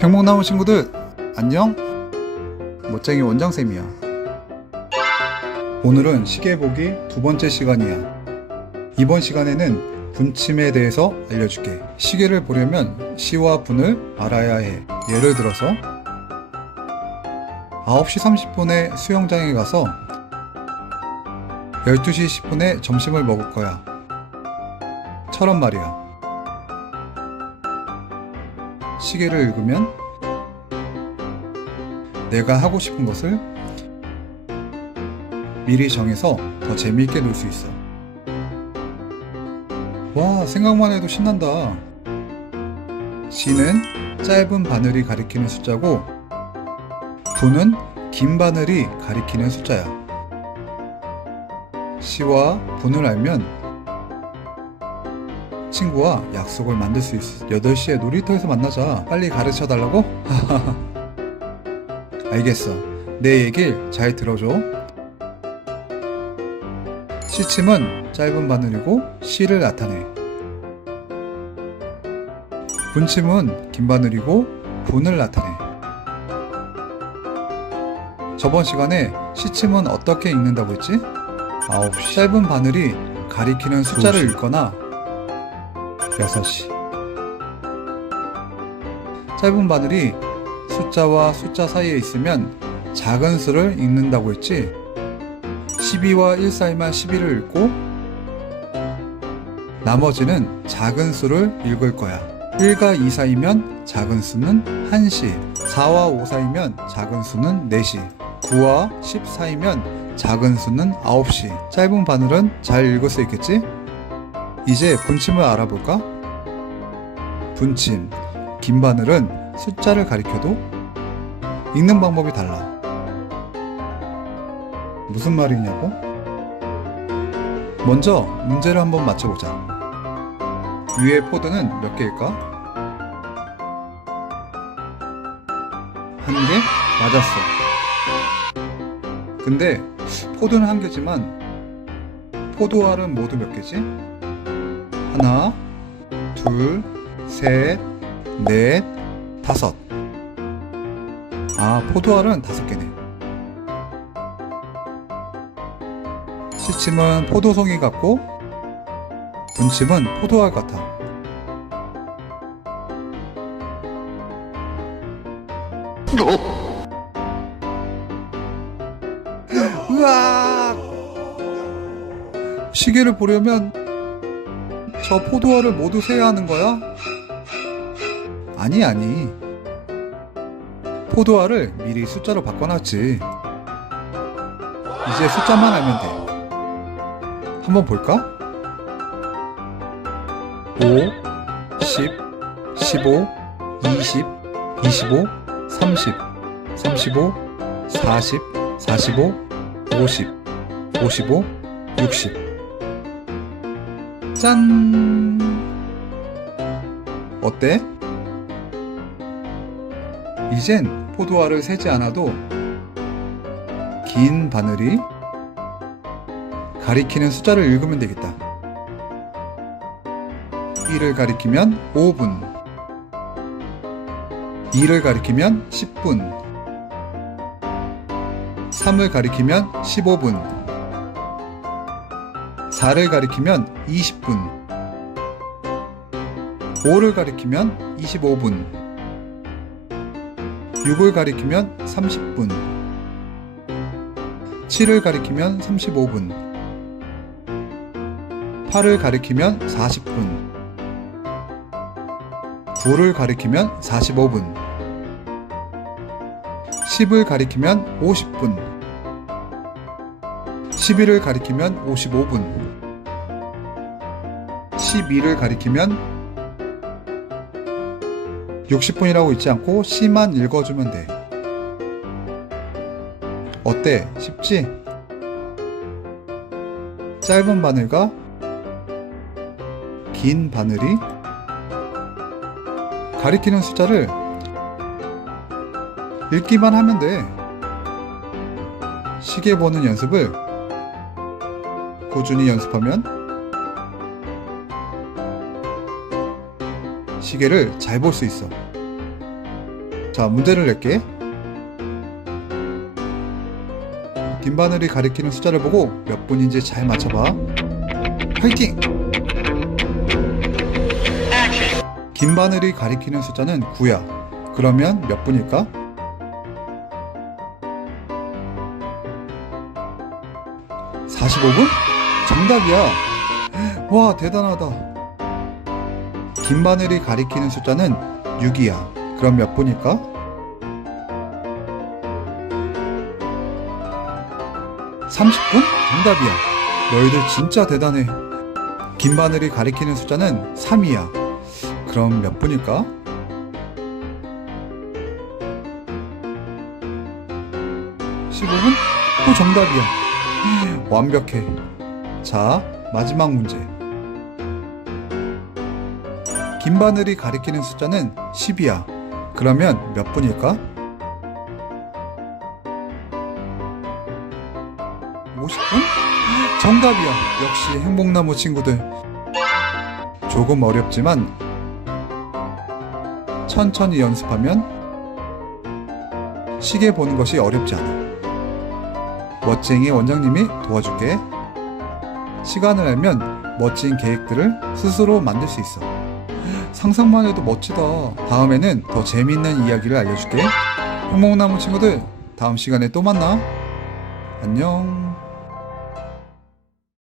행복나무 친구들 안녕. 멋쟁이 원장쌤이야. 오늘은 시계 보기 두 번째 시간이야. 이번 시간에는 분침에 대해서 알려줄게. 시계를 보려면 시와 분을 알아야 해. 예를 들어서 9시 30분에 수영장에 가서 12시 10분에 점심을 먹을 거야. 처럼 말이야 시계를 읽으면 내가 하고 싶은 것을 미리 정해서 더 재미있게 놀 수 있어. 와, 생각만 해도 신난다. 시는 짧은 바늘이 가리키는 숫자고, 분은 긴 바늘이 가리키는 숫자야. 시와 분을 알면 친구와 약속을 만들 수 있어. 8시에 놀이터에서 만나자. 빨리 가르쳐 달라고? 알겠어. 내 얘길 잘 들어줘. 시침은 짧은 바늘이고 시를 나타내. 분침은 긴 바늘이고 분을 나타내. 저번 시간에 시침은 어떻게 읽는다고 했지? 9시. 짧은 바늘이 가리키는 숫자를 읽거나 6시. 짧은 바늘이 숫자와 숫자 사이에 있으면 작은 수를 읽는다고 했지. 12와 1 사이만 12를 읽고 나머지는 작은 수를 읽을 거야. 1과 2 사이면 작은 수는 1시, 4와 5 사이면 작은 수는 4시, 9와 10 사이면 작은 수는 9시. 짧은 바늘은 잘 읽을 수 있겠지? 이제 분침을 알아볼까? 분침, 긴 바늘은 숫자를 가리켜도 읽는 방법이 달라. 무슨 말이냐고? 먼저 문제를 한번 맞춰보자. 위의 포드는 몇 개일까? 한 개? 맞았어. 근데 포드는 한 개지만 포도알은 모두 몇 개지? 하나, 둘, 셋, 넷, 다섯. 아, 포도알은 다섯 개네. 시침은 포도송이 같고, 분침은 포도알 같아. 으악! 시계를 보려면 저 포도알을 모두 세야 하는 거야? 아니, 아니. 포도알을 미리 숫자로 바꿔놨지. 이제 숫자만 알면 돼. 한번 볼까? 5, 10, 15, 20, 25, 30, 35, 40, 45, 50, 55, 60. 짠! 어때? 이젠 포도알을 세지 않아도 긴 바늘이 가리키는 숫자를 읽으면 되겠다. 1을 가리키면 5분, 2를 가리키면 10분, 3을 가리키면 15분, 4를 가리키면 20분, 5를 가리키면 25분, 6을 가리키면 30분, 7을 가리키면 35분, 8을 가리키면 40분, 9를 가리키면 45분, 10을 가리키면 50분, 11을 가리키면 55분, 12를 가리키면 60분이라고 있지 않고 C만 읽어주면 돼. 어때? 쉽지? 짧은 바늘과 긴 바늘이 가리키는 숫자를 읽기만 하면 돼. 시계 보는 연습을 꾸준히 연습하면 시계를 잘 볼 수 있어. 자, 문제를 낼게. 긴 바늘이 가리키는 숫자를 보고 몇 분인지 잘 맞춰봐. 화이팅! 긴 바늘이 가리키는 숫자는 9야. 그러면 몇 분일까? (45분) 정답이야 와 대단하다 긴 바늘이 가리키는 숫자는 6이야. 그럼 몇 분일까? (30분) 정답이야. 너희들 진짜 대단해. 긴 바늘이 가리키는 숫자는 3이야. 그럼 몇 분일까? (15분) 또 정답이야. 완벽해. 자 마지막 문제 긴 바늘이 가리키는 숫자는 10이야 그러면 몇 분일까? 50분? 정답이야 역시 행복나무 친구들 조금 어렵지만 천천히 연습하면 시계 보는 것이 어렵지 않아. 멋쟁이 원장님이 도와줄게. 시간을 알면 멋진 계획들을 스스로 만들 수 있어. 상상만 해도 멋지다. 다음에는 더 재미있는 이야기를 알려줄게. 행복나무 친구들, 다음 시간에 또 만나. 안녕.